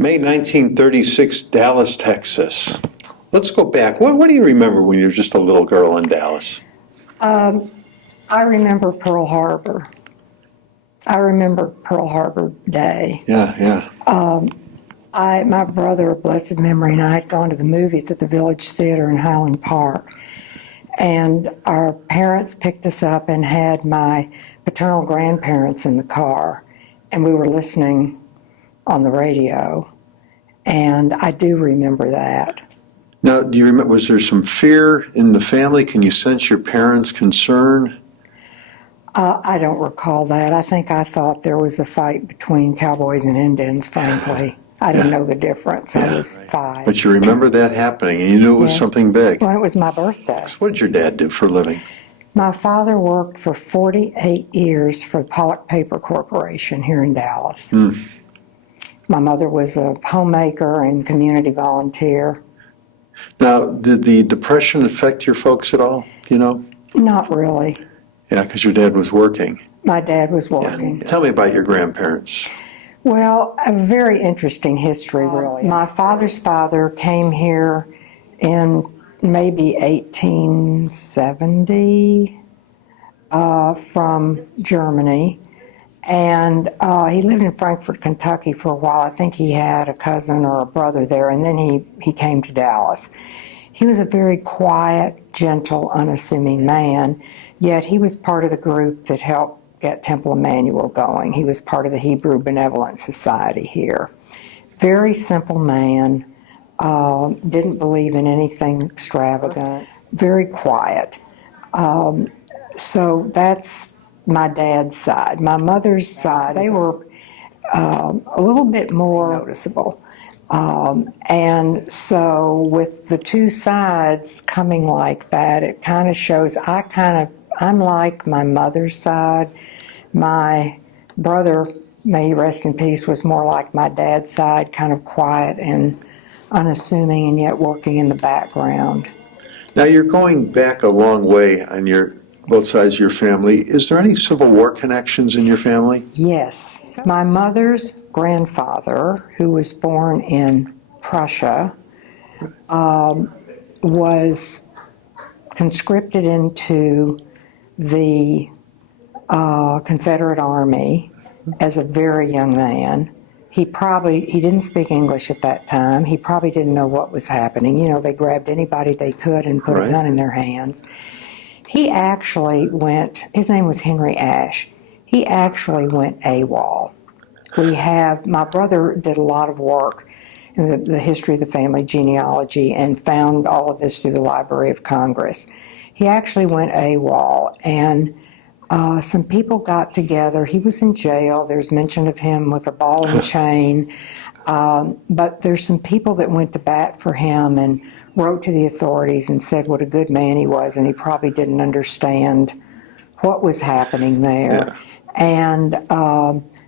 May 1936, Dallas, Texas. Let's go back. What do you remember when you were just a little girl in Dallas? I remember Pearl Harbor. I remember Pearl Harbor Day. Yeah. My brother of blessed memory and I had gone to the movies at the Village Theater in Highland Park. And our parents picked us up and had my paternal grandparents in the car. And we were listening on the radio. And I do remember that. Now, do you remember, was there some fear in the family? Can you sense your parents' concern? I don't recall that. I think I thought there was a fight between cowboys and Indians, frankly. I didn't know the difference. I was 5. But you remember that happening, and you knew it was something big. Well, it was my birthday. What did your dad do for a living? My father worked for 48 years for the Pollock Paper Corporation here in Dallas. My mother was a homemaker and community volunteer. Now, did the Depression affect your folks at all, do you know? Not really. Yeah, because your dad was working. My dad was working. Yeah. Tell me about your grandparents. Well, a very interesting history, really. My father's father came here in maybe 1870 from Germany. And he lived in Frankfort, Kentucky for a while. I think he had a cousin or a brother there, and then he came to Dallas. He was a very quiet, gentle, unassuming man, yet he was part of the group that helped get Temple Emmanuel going. He was part of the Hebrew Benevolent Society here. Very simple man, didn't believe in anything extravagant, very quiet. So that's my dad's side. My mother's side, they were a little bit more noticeable. And so with the two sides coming like that, it kind of shows I'm like my mother's side. My brother, may he rest in peace, was more like my dad's side, kind of quiet and unassuming and yet working in the background. Now, you're going back a long way on both sides of your family. Is there any Civil War connections in your family? Yes. My mother's grandfather, who was born in Prussia, was conscripted into the Confederate Army as a very young man. He didn't speak English at that time. He probably didn't know what was happening. You know, they grabbed anybody they could and put a gun in their hands. He actually his name was Henry Ash. He actually went AWOL. My brother did a lot of work in the history of the family genealogy and found all of this through the Library of Congress. He actually went AWOL, and some people got together. He was in jail. There's mention of him with a ball and chain. But there's some people that went to bat for him and wrote to the authorities and said what a good man he was, and he probably didn't understand what was happening there. And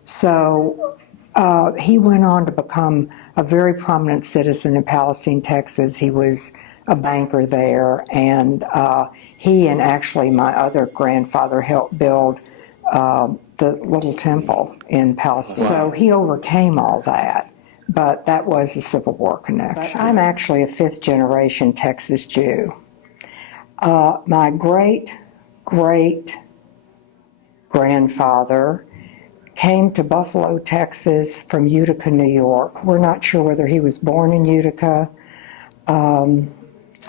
so he went on to become a very prominent citizen in Palestine, Texas. He was a banker there, and he and actually my other grandfather helped build the little temple in Palestine. So he overcame all that. But that was a Civil War connection. But I'm actually a 5th-generation Texas Jew. My great-great-grandfather came to Buffalo, Texas from Utica, New York. We're not sure whether he was born in Utica. We're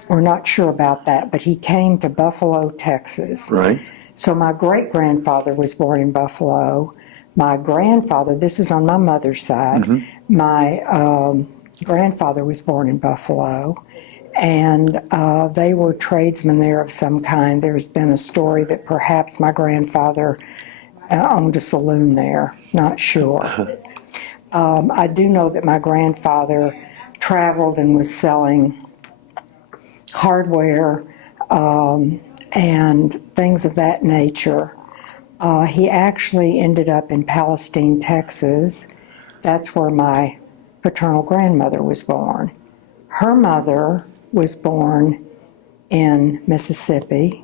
not sure about that, but he came to Buffalo, Texas. Right. So my great-grandfather was born in Buffalo. My grandfather, this is on my mother's side, my grandfather was born in Buffalo, and they were tradesmen there of some kind. There's been a story that perhaps my grandfather owned a saloon there, not sure. I do know that my grandfather traveled and was selling hardware and things of that nature. He actually ended up in Palestine, Texas. That's where my paternal grandmother was born. Her mother was born in Mississippi.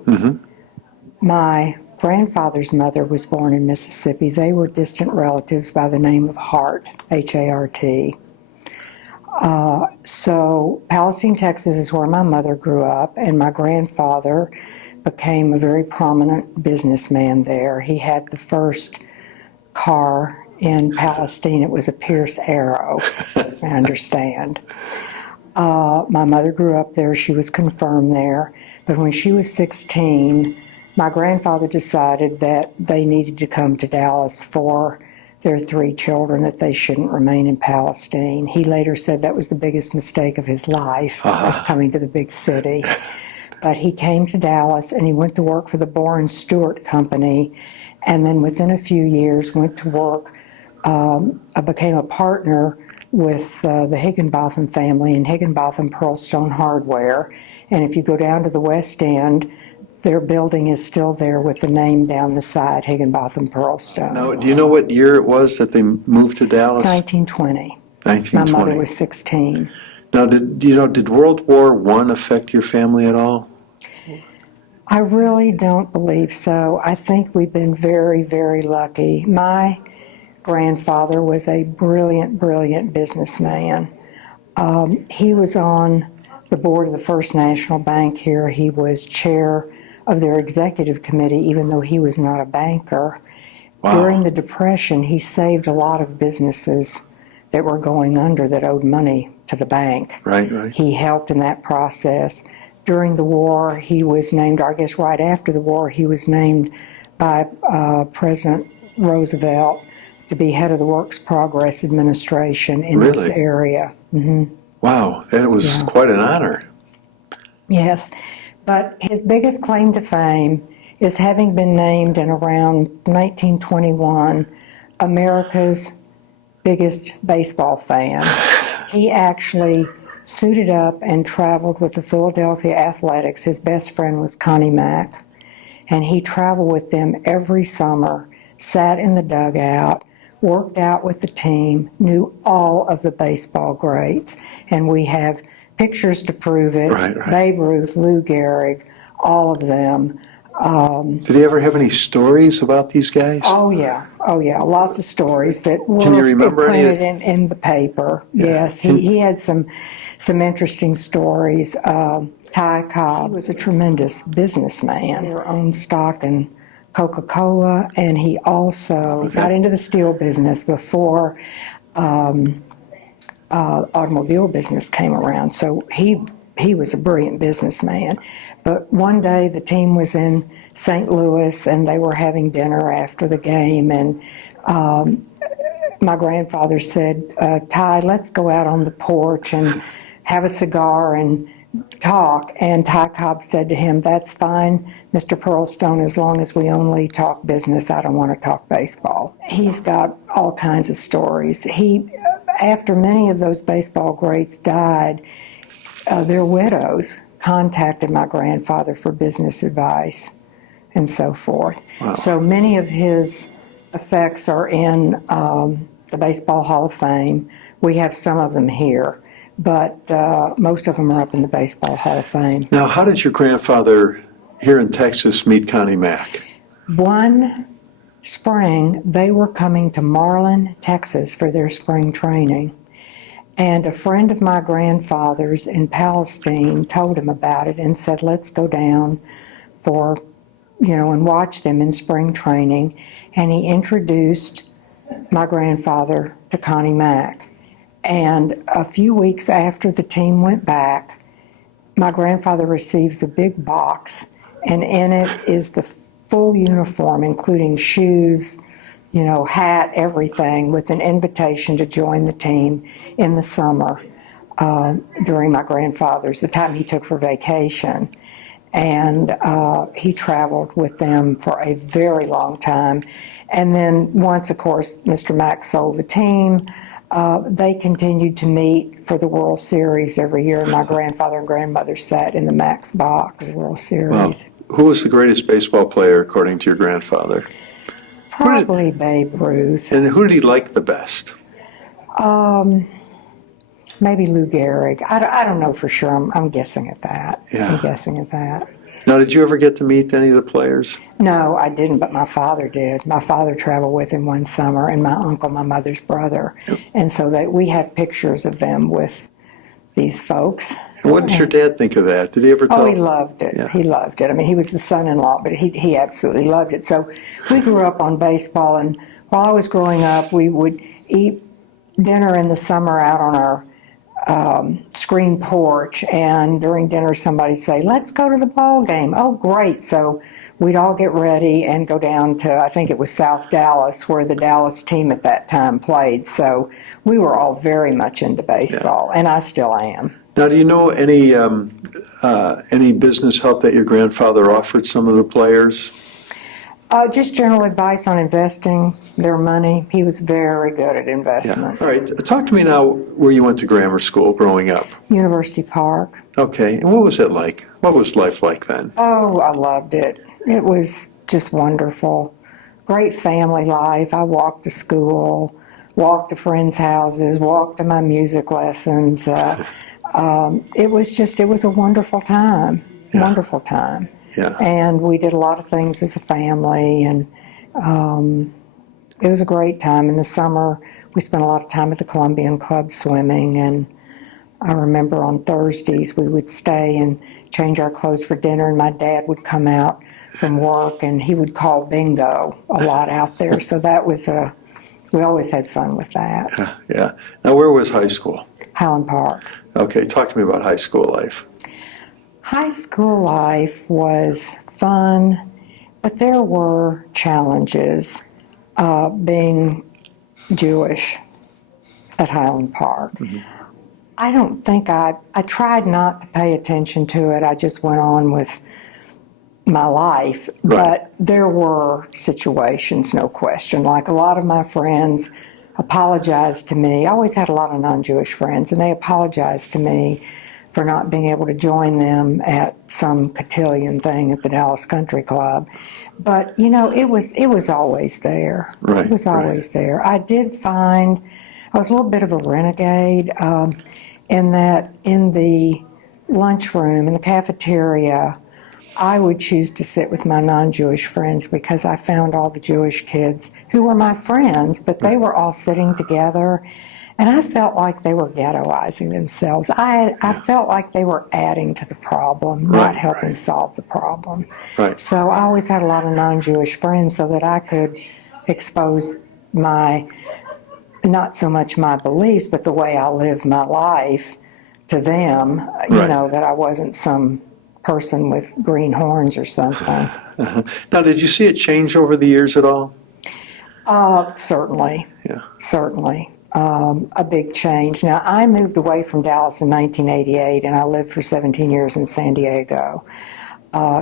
My grandfather's mother was born in Mississippi. They were distant relatives by the name of Hart, H-A-R-T. So Palestine, Texas is where my mother grew up, and my grandfather became a very prominent businessman there. He had the first car in Palestine. It was a Pierce Arrow, I understand. My mother grew up there. She was confirmed there. But when she was 16, my grandfather decided that they needed to come to Dallas for their 3 children, that they shouldn't remain in Palestine. He later said that was the biggest mistake of his life, was coming to the big city. But he came to Dallas and he went to work for the Boren Stewart Company, and then within a few years went to work, became a partner with the Higginbotham family in Higginbotham Pearlstone Hardware. And if you go down to the West End, their building is still there with the name down the side, Higginbotham Pearlstone. Now, do you know what year it was that they moved to Dallas? 1920. 1920. My mother was 16. Now, did World War I affect your family at all? I really don't believe so. I think we've been very, very lucky. My grandfather was a brilliant, brilliant businessman. He was on the board of the First National Bank here. He was chair of their executive committee, even though he was not a banker. Wow. During the Depression, he saved a lot of businesses that were going under that owed money to the bank. Right, right. He helped in that process. During the war, he was named, or I guess right after the war, he was named by President Roosevelt to be head of the Works Progress Administration in this Really? area. Wow, and it was quite an honor. Yes, but his biggest claim to fame is having been named in around 1921 America's biggest baseball fan. He actually suited up and traveled with the Philadelphia Athletics. His best friend was Connie Mack, and he traveled with them every summer, sat in the dugout, worked out with the team, knew all of the baseball greats, and we have pictures to prove it. Right, right. Babe Ruth, Lou Gehrig, all of them. Did he ever have any stories about these guys? Oh yeah, lots of stories that were Can you remember any of- printed in the paper. Yes, he had some interesting stories. Ty Cobb was a tremendous businessman. He owned stock in Coca-Cola, and he also got into the steel business before automobile business came around. So he was a brilliant businessman. But one day the team was in St. Louis and they were having dinner after the game, and my grandfather said, Ty, let's go out on the porch and have a cigar and talk. And Ty Cobb said to him, that's fine, Mr. Pearlstone, as long as we only talk business. I don't want to talk baseball. He's got all kinds of stories. After many of those baseball greats died, their widows contacted my grandfather for business advice and so forth. Wow. So many of his effects are in the Baseball Hall of Fame. We have some of them here, but most of them are up in the Baseball Hall of Fame. Now, how did your grandfather here in Texas meet Connie Mack? One spring, they were coming to Marlin, Texas for their spring training. And a friend of my grandfather's in Palestine told him about it and said, let's go down and watch them in spring training. And he introduced my grandfather to Connie Mack. And a few weeks after the team went back, my grandfather receives a big box, and in it is the full uniform, including shoes, hat, everything, with an invitation to join the team in the summer during the time he took for vacation. And he traveled with them for a very long time. And then once, of course, Mr. Mack sold the team, they continued to meet for the World Series every year. My grandfather and grandmother sat in the Mack's box, World Series. Well, who was the greatest baseball player, according to your grandfather? Probably Babe Ruth. And who did he like the best? Maybe Lou Gehrig. I don't know for sure. I'm guessing at that. Yeah. I'm guessing at that. Now, did you ever get to meet any of the players? No, I didn't, but my father did. My father traveled with him one summer, and my uncle, my mother's brother. And so we have pictures of them with these folks. And what did your dad think of that? Did he ever tell? Oh, he loved it. Yeah. He loved it. I mean, he was the son-in-law, but he absolutely loved it. So we grew up on baseball, and while I was growing up, we would eat dinner in the summer out on our screen porch, and during dinner somebody'd say, let's go to the ball game. Oh, great. So we'd all get ready and go down to, I think it was South Dallas, where the Dallas team at that time played. So we were all very much into baseball, and I still am. Now, do you know any business help that your grandfather offered some of the players? Just general advice on investing their money. He was very good at investments. All right. Talk to me now where you went to grammar school growing up. University Park. Okay. And what was it like? What was life like then? Oh, I loved it. It was just wonderful. Great family life. I walked to school, walked to friends' houses, walked to my music lessons. It was a wonderful time. Yeah. Wonderful time. Yeah. And we did a lot of things as a family, and it was a great time. In the summer, we spent a lot of time at the Columbian Club swimming, and I remember on Thursdays we would stay and change our clothes for dinner, and my dad would come out from work, and he would call bingo a lot out there. So that was we always had fun with that. Yeah. Now, where was high school? Highland Park. Okay. Talk to me about high school life. High school life was fun, but there were challenges being Jewish at Highland Park. Mm-hmm. I don't think I tried not to pay attention to it. I just went on with my life. Right. But there were situations, no question. Like a lot of my friends apologized to me. I always had a lot of non-Jewish friends, and they apologized to me for not being able to join them at some cotillion thing at the Dallas Country Club. But, you know, it was always there. Right, It was always there. I did find I was a little bit of a renegade in that in the lunchroom, in the cafeteria, I would choose to sit with my non-Jewish friends because I found all the Jewish kids who were my friends, but they were all sitting together. And I felt like they were ghettoizing themselves. I felt like they were adding to the problem, not helping solve the problem. Right. So I always had a lot of non-Jewish friends so that I could expose not so much my beliefs, but the way I lived my life to them, you know, that I wasn't some person with green horns or something. Now, did you see it change over the years at all? Certainly. Yeah. Certainly. A big change. Now, I moved away from Dallas in 1988, and I lived for 17 years in San Diego.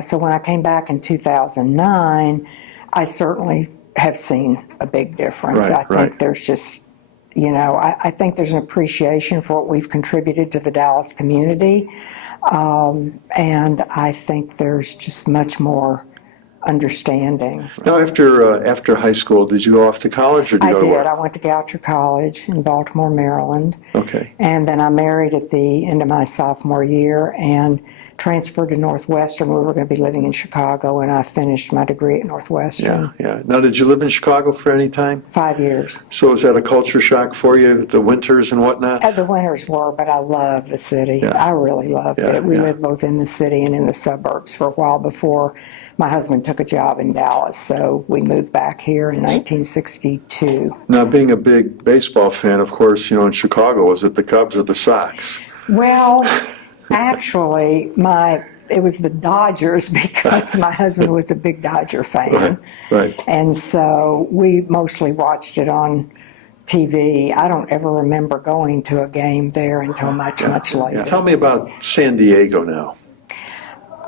So when I came back in 2009, I certainly have seen a big difference. I think there's just, you know, I think there's an appreciation for what we've contributed to the Dallas community, and I think there's just much more understanding. Now, after high school, did you go off to college or did you go to work? I went to Goucher College in Baltimore, Maryland. Okay. And then I married at the end of my sophomore year and transferred to Northwestern. We were going to be living in Chicago, and I finished my degree at Northwestern. Yeah. Now, did you live in Chicago for any time? 5 years. So was that a culture shock for you, the winters and whatnot? The winters were, but I love the city. Yeah. I really loved it. We lived both in the city and in the suburbs for a while before my husband took a job in Dallas. So we moved back here in 1962. Now, being a big baseball fan, of course, you know, in Chicago, was it the Cubs or the Sox? Well, actually, it was the Dodgers because my husband was a big Dodger fan. Right. And so we mostly watched it on TV. I don't ever remember going to a game there until much later. Tell me about San Diego now.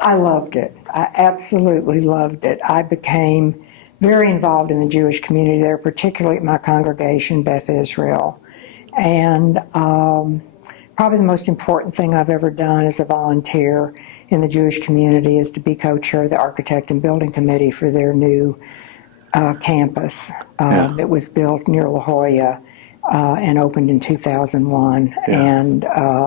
I loved it. I absolutely loved it. I became very involved in the Jewish community there, particularly at my congregation, Beth Israel. And probably the most important thing I've ever done as a volunteer in the Jewish community is to be co-chair of the Architect and Building Committee for their new campus that was built near La Jolla. and opened in 2001, Yeah. and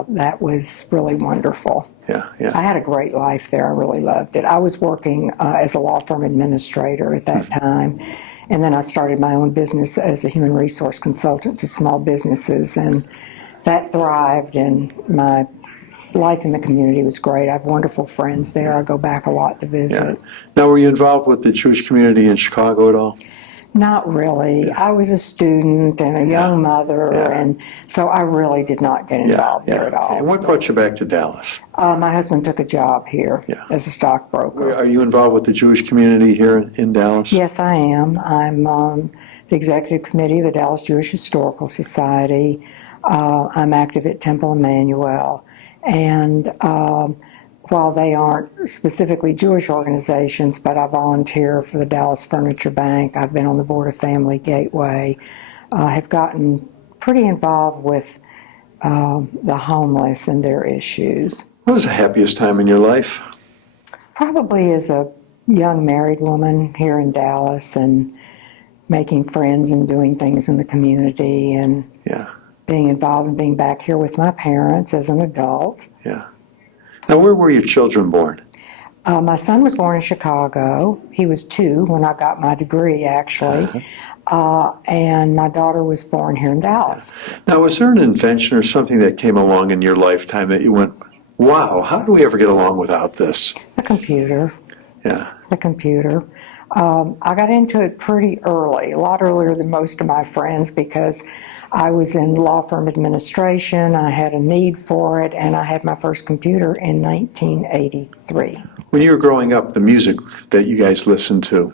that was really wonderful. Yeah, yeah. I had a great life there. I really loved it. I was working as a law firm administrator at that time, and then I started my own business as a human resource consultant to small businesses, and that thrived, and my life in the community was great. I have wonderful friends there. I go back a lot to visit. Now, were you involved with the Jewish community in Chicago at all? Not really. I was a student and a young mother, and so I really did not get involved there at all. And what brought you back to Dallas? My husband took a job here as a stockbroker. Are you involved with the Jewish community here in Dallas? Yes, I am. I'm on the executive committee of the Dallas Jewish Historical Society. I'm active at Temple Emmanuel. And while they aren't specifically Jewish organizations, but I volunteer for the Dallas Furniture Bank. I've been on the board of Family Gateway. Have gotten pretty involved with the homeless and their issues. What was the happiest time in your life? Probably as a young married woman here in Dallas and making friends and doing things in the community and being involved and being back here with my parents as an adult. Yeah. Now, where were your children born? My son was born in Chicago. He was 2 when I got my degree, actually. And my daughter was born here in Dallas. Now, was there an invention or something that came along in your lifetime that you went, wow, how do we ever get along without this? The computer. Yeah. The computer. I got into it pretty early, a lot earlier than most of my friends, because I was in law firm administration, I had a need for it, and I had my first computer in 1983. When you were growing up, the music that you guys listened to,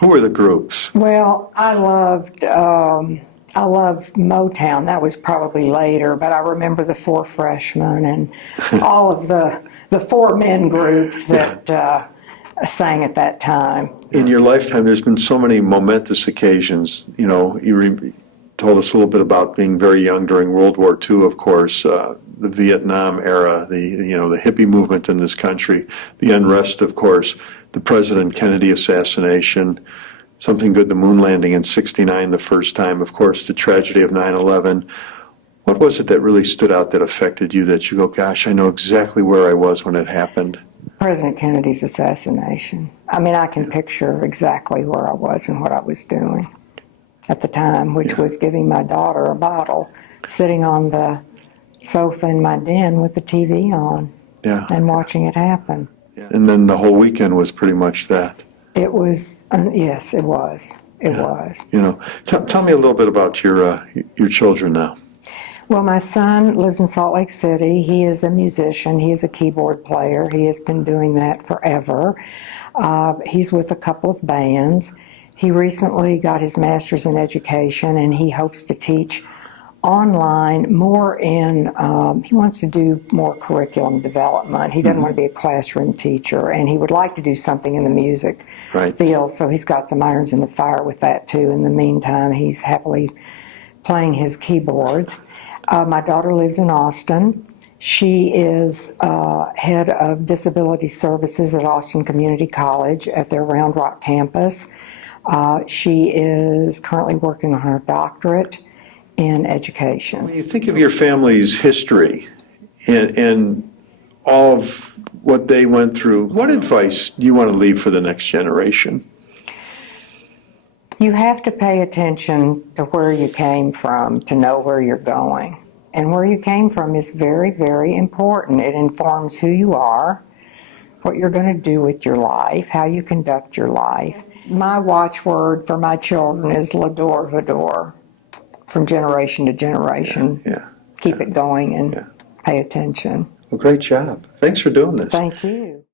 who were the groups? Well, I loved Motown. That was probably later, but I remember the Four Freshmen and all of the four men groups that sang at that time. In your lifetime, there's been so many momentous occasions. You know, you told us a little bit about being very young during World War II, of course, the Vietnam era, the hippie movement in this country, the unrest, of course, the President Kennedy assassination, something good, the moon landing in '69 the first time, of course, the tragedy of 9/11. What was it that really stood out that affected you that you go, gosh, I know exactly where I was when it happened? President Kennedy's assassination. I mean, I can picture exactly where I was and what I was doing at the time, which was giving my daughter a bottle, sitting on the sofa in my den with the TV on and watching it happen. And then the whole weekend was pretty much that. It was, yes, it was. It was. You know, tell me a little bit about your children now. Well, my son lives in Salt Lake City. He is a musician. He is a keyboard player. He has been doing that forever. He's with a couple of bands. He recently got his master's in education, and he hopes to teach online more in, he wants to do more curriculum development. He doesn't want to be a classroom teacher, and he would like to do something in the music field, so he's got some irons in the fire with that too. In the meantime, he's happily playing his keyboards. My daughter lives in Austin. She is head of disability services at Austin Community College at their Round Rock campus. She is currently working on her doctorate in education. When you think of your family's history and all of what they went through, what advice do you want to leave for the next generation? You have to pay attention to where you came from to know where you're going. And where you came from is very, very important. It informs who you are, what you're going to do with your life, how you conduct your life. My watchword for my children is Lador Vador, from generation to generation. Keep it going and pay attention. Well, great job. Thanks for doing this. Thank you.